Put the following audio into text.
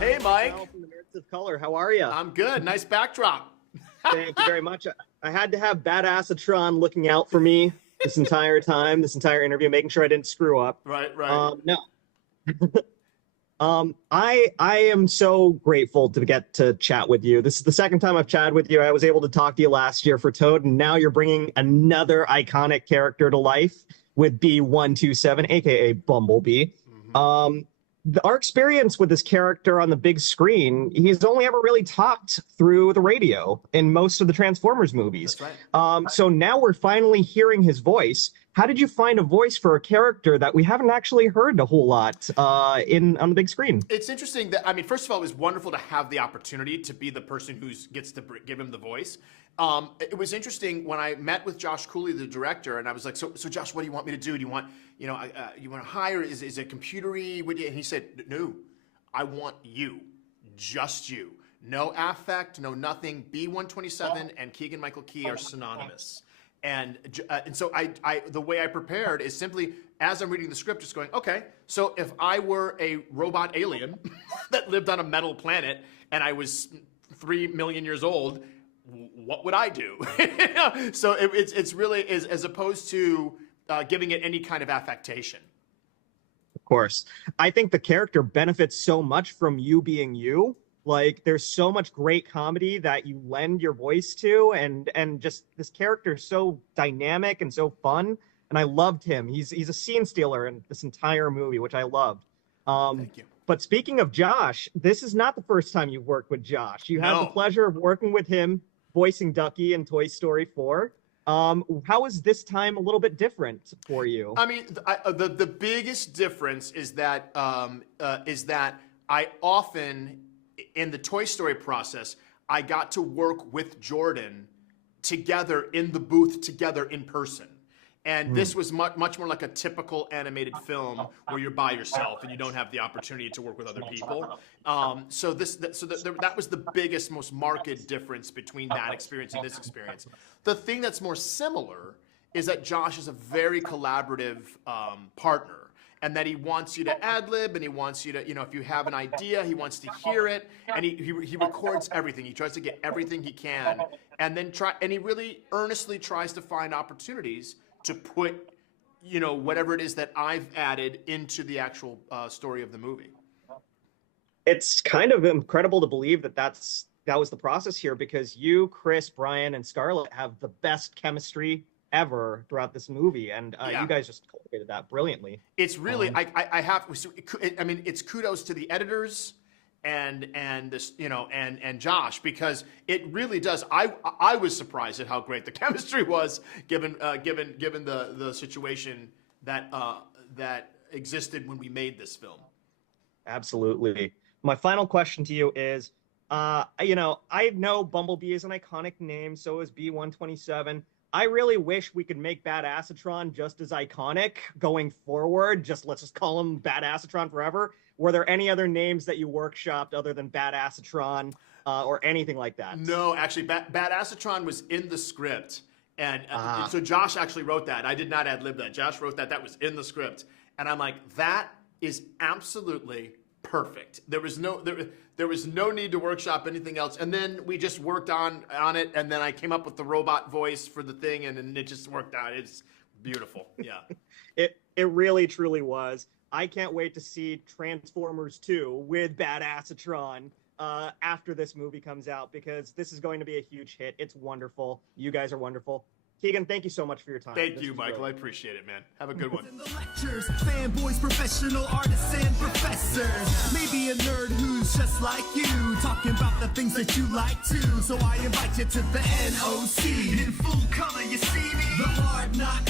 Hey, Mike. From the Nerds of Color. How are you? I'm good. Nice backdrop. Thank you very much. I had to have Badassatron looking out for me this entire time, this entire interview, making sure I didn't screw up. Right. No. I am so grateful to get to chat with you. This is the second time I've chatted with you. I was able to talk to you last year for Toad, and now you're bringing another iconic character to life with B127, aka Bumblebee. Our experience with this character on the big screen, he's only ever really talked through the radio in most of the Transformers movies. That's right. So now we're finally hearing his voice. How did you find a voice for a character that we haven't actually heard a whole lot on the big screen? It's interesting that, I mean, first of all, it was wonderful to have the opportunity to be the person who gets to give him the voice. It was interesting when I met with Josh Cooley, the director, and I was like, so Josh, what do you want me to do? Do you want, you want to hire? Is it computery? And he said, no, I want you, just you. No affect, no nothing. B127 and Keegan-Michael Key are synonymous. And so the way I prepared is simply, as I'm reading the script, just going, okay, so if I were a robot alien that lived on a metal planet and I was 3 million years old, what would I do? So it's really, as opposed to giving it any kind of affectation. Of course. I think the character benefits so much from you being you. Like, there's so much great comedy that you lend your voice to, and just this character is so dynamic and so fun, and I loved him. He's a scene stealer in this entire movie, which I loved. Thank you. But speaking of Josh, this is not the first time you've worked with Josh. You had the pleasure of working with him, voicing Ducky in Toy Story 4. How is this time a little bit different for you? I mean, the biggest difference is that I often, in the Toy Story process, I got to work with Jordan together in the booth, together in person. And this was much more like a typical animated film where you're by yourself and you don't have the opportunity to work with other people. So that was the biggest, most marked difference between that experience and this experience. The thing that's more similar is that Josh is a very collaborative partner. And that he wants you to ad-lib, and he wants you to, if you have an idea, he wants to hear it, and he records everything. He tries to get everything he can, and then he really earnestly tries to find opportunities to put, whatever it is that I've added into the actual story of the movie. It's kind of incredible to believe that was the process here, because you, Chris, Brian, and Scarlett have the best chemistry ever throughout this movie, and you guys just cultivated that brilliantly. It's really it's kudos to the editors and this and Josh, because it really does. I was surprised at how great the chemistry was given the situation that existed when we made this film. Absolutely. My final question to you is, I know Bumblebee is an iconic name, so is B127. I really wish we could make Badassatron just as iconic going forward. Let's just call him Badassatron forever. Were there any other names that you workshopped other than Badassatron or anything like that? No, actually, Badassatron was in the script. And so Josh actually wrote that. I did not ad-lib that. Josh wrote that. That was in the script. And I'm like, that is absolutely perfect. There was no need to workshop anything else. And then we just worked on it, and then I came up with the robot voice for the thing, and then it just worked out. It's beautiful. Yeah. It really, truly was. I can't wait to see Transformers 2 with Badassatron after this movie comes out, because this is going to be a huge hit. It's wonderful. You guys are wonderful. Keegan, thank you so much for your time. Thank you, Michael. I appreciate it, man. Have a good one. In the lectures, fanboys, professional artists, and professors. Maybe a nerd who's just like you, talking about the things that you like too. So I invite you to the NOC. In full color, you see me. The Hard Knock